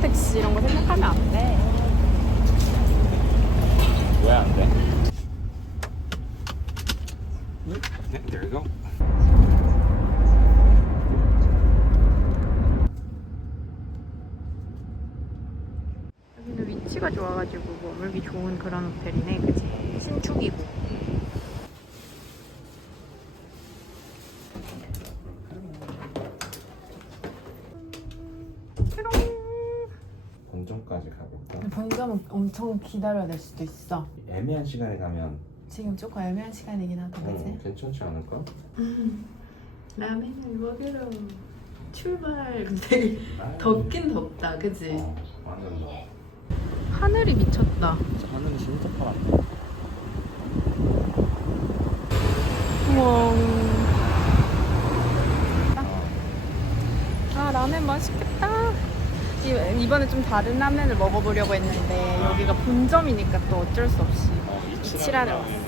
택시 이런 거 생각하면 안 돼. 왜 안 돼? 네, there you go. 여기는 위치가 좋아가지고 머물기 좋은 그런 호텔이네, 그치? 신축이고. 뾰롱. 본점까지 가볼까? 본점은 엄청 기다려야 될 수도 있어. 애매한 시간에 가면 지금 조금 애매한 시간이긴 하다, 그지? 어, 괜찮지 않을까? 라면을 먹으러 출발. 근데 덥긴 덥다, 그지? 어, 완전 뭐 하늘이 미쳤다. 하늘이 진짜 파랗다. 우와. 아, 라면 맛있겠다. 이- 이번에 좀 다른 라면을 먹어보려고 했는데 여기가 본점이니까 또 어쩔 수 없이 어, 이치라를 왔어. 본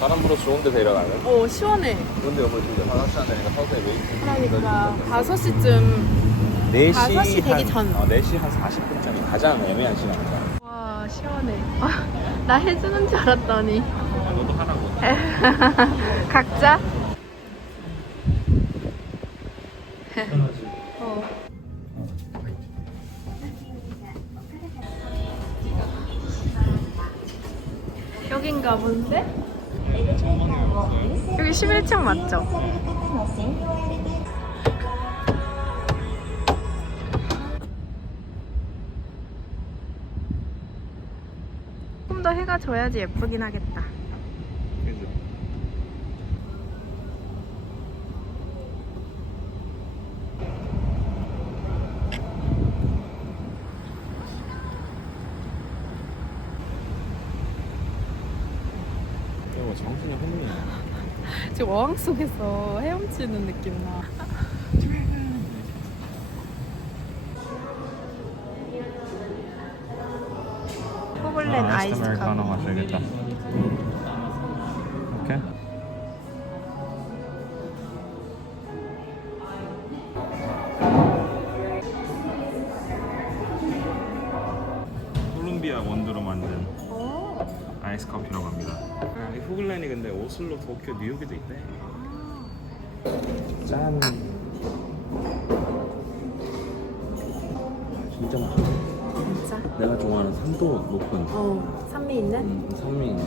바람 불어 좋은 데 데려가는? 오 시원해. 근데 여보 지금 화장실 안 되니까 서서히 웨이팅. 그러니까 5시쯤 4시 다섯 시 되기 한, 전. 어, 4시 한 40분쯤이 가장 애매한 시간이다. 와 시원해. 아, 나 해주는 줄 알았더니 너도 하라고. 각자. 어. 여긴가 본데? 여기 11층 맞죠? 좀 더 해가 져야지 예쁘긴 하겠다. 정신이 혼미해. 지금 어항 속에서 헤엄치는 느낌 나. 호블렌 아이스 카페. 마셔야겠다. 오케이. 콜롬비아 원두로 만든 오. 아이스 커피라고 합니다. 아, 이 후글랜이 근데 오슬로, 도쿄, 뉴욕에도 있대. 짠. 진짜 맛있어. 진짜? 내가 좋아하는 산도 높은 어, 산미 있는? 산미 있는.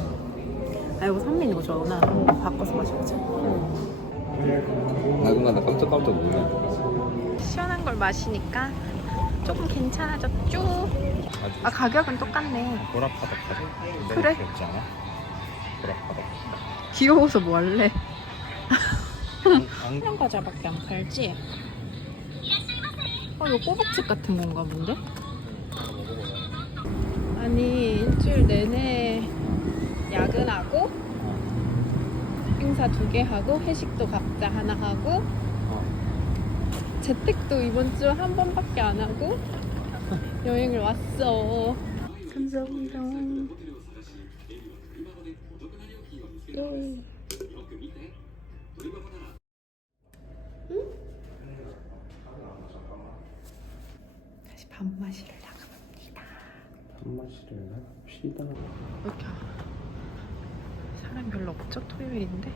아, 이거 산미 있는 거 좋아하구나. 바꿔서 마셔보자. 아, 이거 나 깜짝깜짝 놀래. 시원한 걸 마시니까 조금 괜찮아졌죠? 아, 가격은 똑같네. 보라파덕하죠? 그래. 귀엽지 않아? 보라파덕. 귀여워서 뭐 할래? 안, 한 과자밖에 안 팔지? 어, 이거 꼬북집 같은 건가 본데? 아니, 일주일 내내 야근하고 행사 두 개 하고 회식도 각자 하나 하고 어. 재택도 이번 주 한 번밖에 안 하고 여행을 왔어. 감사합니다. 예. 다시 밥 마시러 나갑니다. 한마디를 합시다. 이렇게 사람 별로 없죠? 토요일인데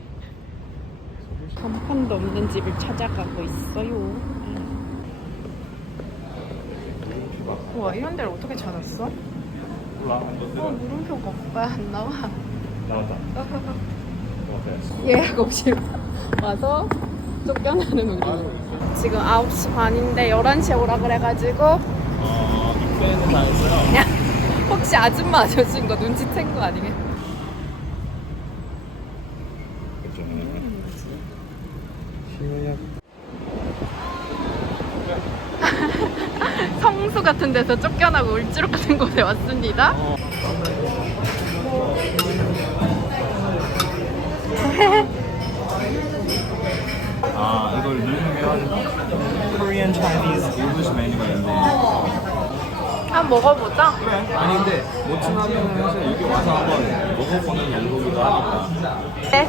간판도 없는 집을 찾아가고 있어요. 와 이런 데를 어떻게 찾았어? 몰라. 어 물음표가 오빠 안 나와. 나왔다. 예약 없이 와서 쫓겨나는 우리. 지금 9시 반인데 11시에 오라 그래가지고 어, 입구에는 다 했어요. 혹시 아줌마 아저씨인 거 눈치챈 거 아니겠? 그렇죠. 신호약. 성수 같은 데서 쫓겨나고 울주룩 같은 곳에 왔습니다. 아, 이걸 누르면 Korean Chinese English 메뉴가 있는데. 먹어보자. 그래. 아니 근데 못 친하면 사실 여기 와서 한번 먹어보는 양고기도 하니까. 네?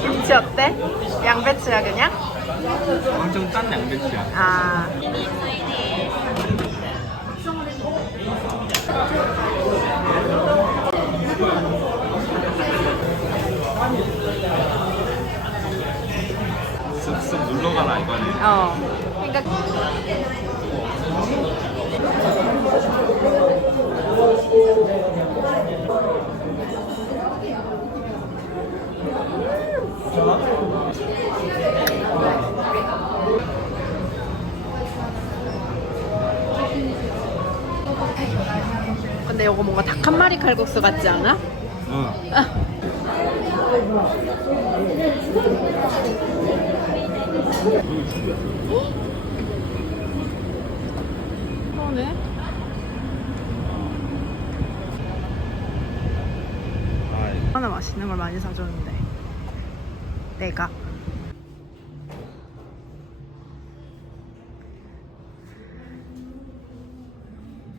김치 어때? 양배추야 그냥? 엄청 짠 양배추야. 아. 쓱쓱 눌러가라 이거네. 어. 그러니까 이거 뭔가 닭 한 마리 칼국수 같지 않아? 응. 그러네. 아, 얼마나 맛있는 걸 많이 사줬는데 내가